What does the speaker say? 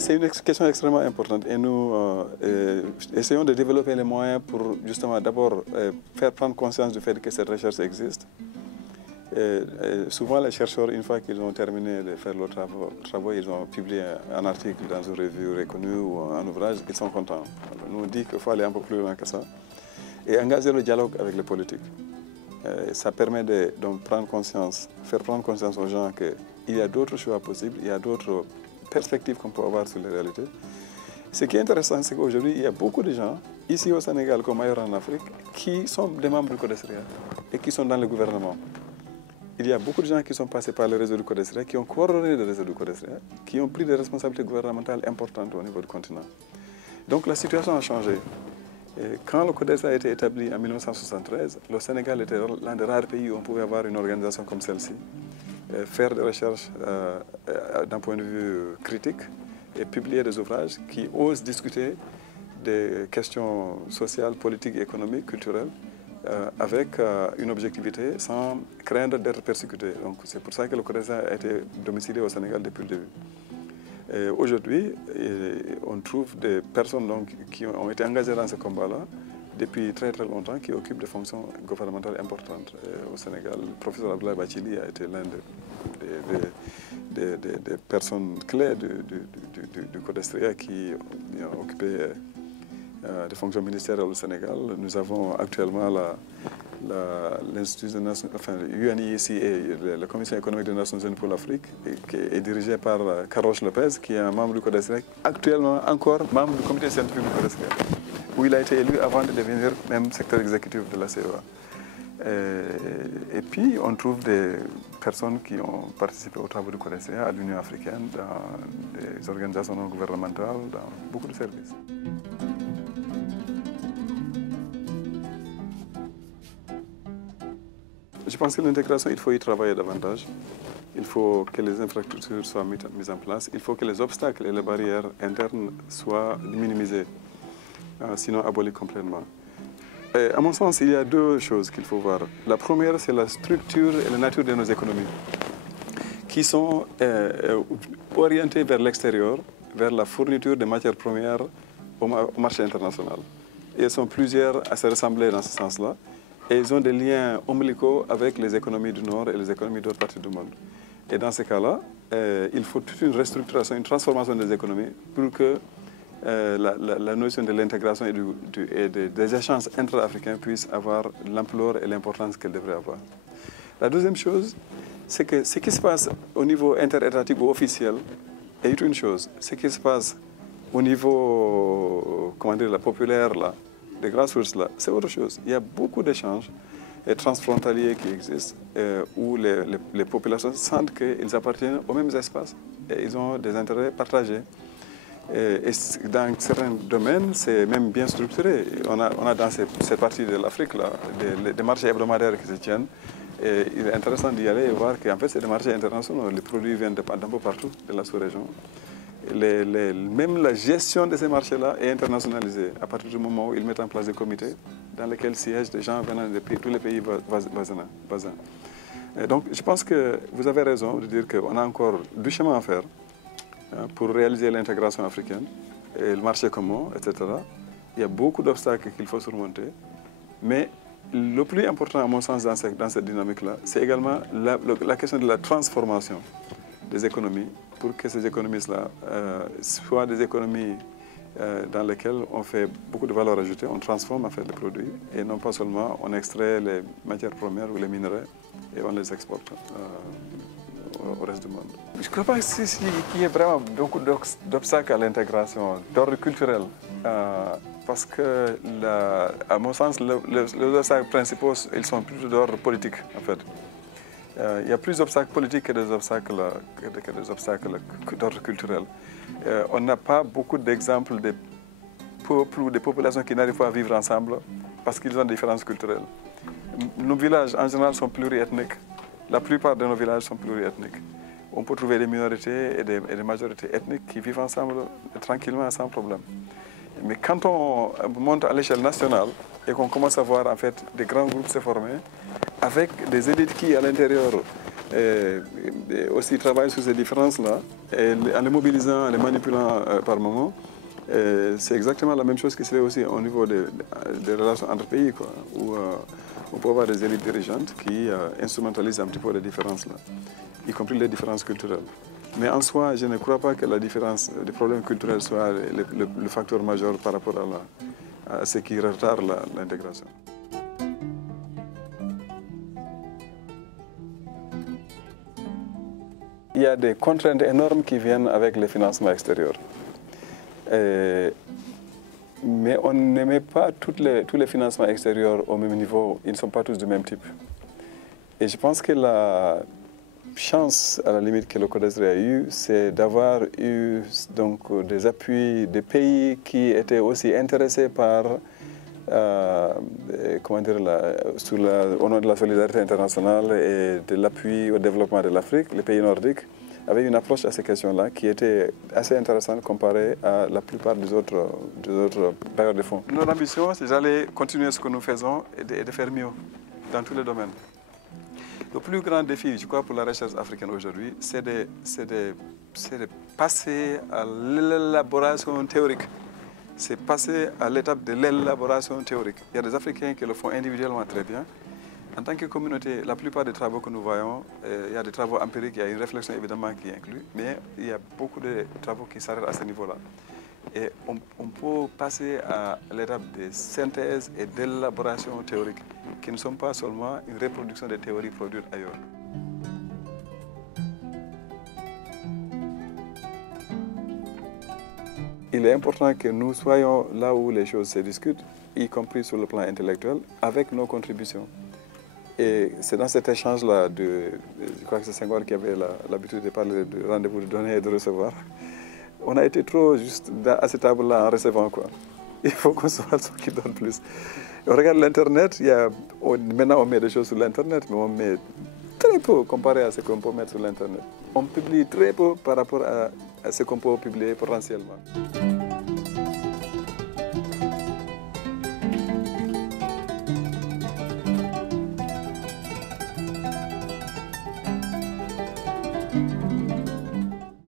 C'est une question extrêmement importante et nous essayons de développer les moyens pour justement d'abord faire prendre conscience du fait que cette recherche existe. Souvent les chercheurs, une fois qu'ils ont terminé de faire leurs travaux, ils ont publié un article dans une revue reconnue ou un ouvrage, ils sont contents. On nous dit qu'il faut aller un peu plus loin que ça et engager le dialogue avec les politiques. Ça permet de prendre conscience, faire prendre conscience aux gens qu'il y a d'autres choix possibles, il y a d'autres perspectives qu'on peut avoir sur les réalités. Ce qui est intéressant, c'est qu'aujourd'hui, il y a beaucoup de gens, ici au Sénégal comme ailleurs en Afrique, qui sont des membres du CODESRIA et qui sont dans le gouvernement. Il y a beaucoup de gens qui sont passés par le réseau du CODESRIA, qui ont coordonné le réseau du CODESRIA, qui ont pris des responsabilités gouvernementales importantes au niveau du continent. Donc la situation a changé. Et quand le CODESRIA a été établi en 1973, le Sénégal était l'un des rares pays où on pouvait avoir une organisation comme celle-ci, faire des recherches d'un point de vue critique et publier des ouvrages qui osent discuter des questions sociales, politiques, économiques, culturelles avec une objectivité sans craindre d'être persécuté. Donc c'est pour ça que le CODESRIA a été domicilié au Sénégal depuis le début. Aujourd'hui, on trouve des personnes qui ont été engagées dans ce combat-là depuis très très longtemps, qui occupent des fonctions gouvernementales importantes au Sénégal. Le professeur Abdoulaye Bathily a été l'un des personnes clés du CODESRIA qui ont occupé des fonctions ministérielles au Sénégal. Nous avons actuellement l'Institut des Nations, enfin l'UNIECA, la Commission économique des Nations Unies pour l'Afrique, qui est dirigée par Carlos Lopez, qui est un membre du CODESRIA, actuellement encore membre du comité scientifique du CODESRIA, où il a été élu avant de devenir même secrétaire exécutif de la CEA. Et puis, on trouve des personnes qui ont participé aux travaux du CODESRIA à l'Union africaine, dans des organisations non gouvernementales, dans beaucoup de services. Je pense que l'intégration, il faut y travailler davantage. Il faut que les infrastructures soient mises en place. Il faut que les obstacles et les barrières internes soient minimisés, sinon abolis complètement. Et à mon sens, il y a deux choses qu'il faut voir. La première, c'est la structure et la nature de nos économies, qui sont orientées vers l'extérieur, vers la fourniture de matières premières au marché international. Et elles sont plusieurs à se ressembler dans ce sens-là. Et ils ont des liens ombilicaux avec les économies du Nord et les économies d'autres parties du monde. Et dans ces cas-là, il faut toute une restructuration, une transformation des économies pour que la notion de l'intégration et des échanges intra-africains puisse avoir l'ampleur et l'importance qu'elle devrait avoir. La deuxième chose, c'est que ce qui se passe au niveau interétatique ou officiel est une chose. Ce qui se passe au niveau, comment dire, la populaire, là, des grassroots, là, c'est autre chose. Il y a beaucoup d'échanges transfrontaliers qui existent où les populations sentent qu'ils appartiennent aux mêmes espaces et ils ont des intérêts partagés. Et dans certains domaines, c'est même bien structuré. On a dans cette partie de l'Afrique des marchés hebdomadaires qui se tiennent. Et il est intéressant d'y aller et voir qu'en fait, c'est des marchés internationaux. Les produits viennent d'un peu partout de la sous-région. Même la gestion de ces marchés-là est internationalisée à partir du moment où ils mettent en place des comités dans lesquels siègent des gens venant de tous les pays voisins. Et donc, je pense que vous avez raison de dire qu'on a encore du chemin à faire pour réaliser l'intégration africaine et le marché commun, etc. Il y a beaucoup d'obstacles qu'il faut surmonter, mais le plus important, à mon sens, dans cette dynamique-là, c'est également la question de la transformation des économies pour que ces économies-là soient des économies dans lesquelles on fait beaucoup de valeur ajoutée, on transforme en fait les produits et non pas seulement on extrait les matières premières ou les minerais et on les exporte au reste du monde. Je ne crois pas qu'il y ait vraiment beaucoup d'obstacles à l'intégration d'ordre culturel parce que, à mon sens, les obstacles principaux, ils sont plutôt d'ordre politique en fait. Il y a plus d'obstacles politiques que des obstacles d'ordre culturel. On n'a pas beaucoup d'exemples de peuples ou de populations qui n'arrivent pas à vivre ensemble parce qu'ils ont des différences culturelles. Nos villages, en général, sont pluriethniques. La plupart de nos villages sont pluriethniques. On peut trouver des minorités et des majorités ethniques qui vivent ensemble tranquillement sans problème. Mais quand on monte à l'échelle nationale et qu'on commence à voir en fait des grands groupes se former avec des élites qui à l'intérieur aussi travaillent sur ces différences-là, en les mobilisant, en les manipulant par moment, c'est exactement la même chose qui se fait aussi au niveau des relations entre pays, quoi, où on peut avoir des élites dirigeantes qui instrumentalisent un petit peu les différences-là, y compris les différences culturelles. Mais en soi, je ne crois pas que la différence, les problèmes culturels soient le facteur majeur par rapport à ce qui retarde l'intégration. Il y a des contraintes énormes qui viennent avec les financements extérieurs. Mais on ne met pas tous les financements extérieurs au même niveau, ils ne sont pas tous du même type. Et je pense que la chance, à la limite, que le CODESRE a eu, c'est d'avoir eu donc, des appuis des pays qui étaient aussi intéressés par, comment dire, au nom de la solidarité internationale et de l'appui au développement de l'Afrique, les pays nordiques, avaient une approche à ces questions-là qui était assez intéressante comparée à la plupart des autres bailleurs de fonds. Notre ambition, c'est d'aller continuer ce que nous faisons et de faire mieux dans tous les domaines. Le plus grand défi, je crois, pour la recherche africaine aujourd'hui, c'est de passer à l'élaboration théorique. C'est passer à l'étape de l'élaboration théorique. Il y a des Africains qui le font individuellement très bien. En tant que communauté, la plupart des travaux que nous voyons, il y a des travaux empiriques, il y a une réflexion évidemment qui est inclue, mais il y a beaucoup de travaux qui s'arrêtent à ce niveau-là. Et on peut passer à l'étape de synthèse et d'élaboration théorique, qui ne sont pas seulement une reproduction des théories produites ailleurs. Il est important que nous soyons là où les choses se discutent, y compris sur le plan intellectuel, avec nos contributions. Et c'est dans cet échange-là, je crois que c'est Senghor qui avait l'habitude de parler de rendez-vous de donner et de recevoir. On a été trop juste à cette table-là en recevant, quoi. Il faut qu'on soit ceux qui donnent plus. On regarde l'Internet, maintenant on met des choses sur l'Internet, mais on met très peu comparé à ce qu'on peut mettre sur l'Internet. On publie très peu par rapport à ce qu'on peut publier potentiellement.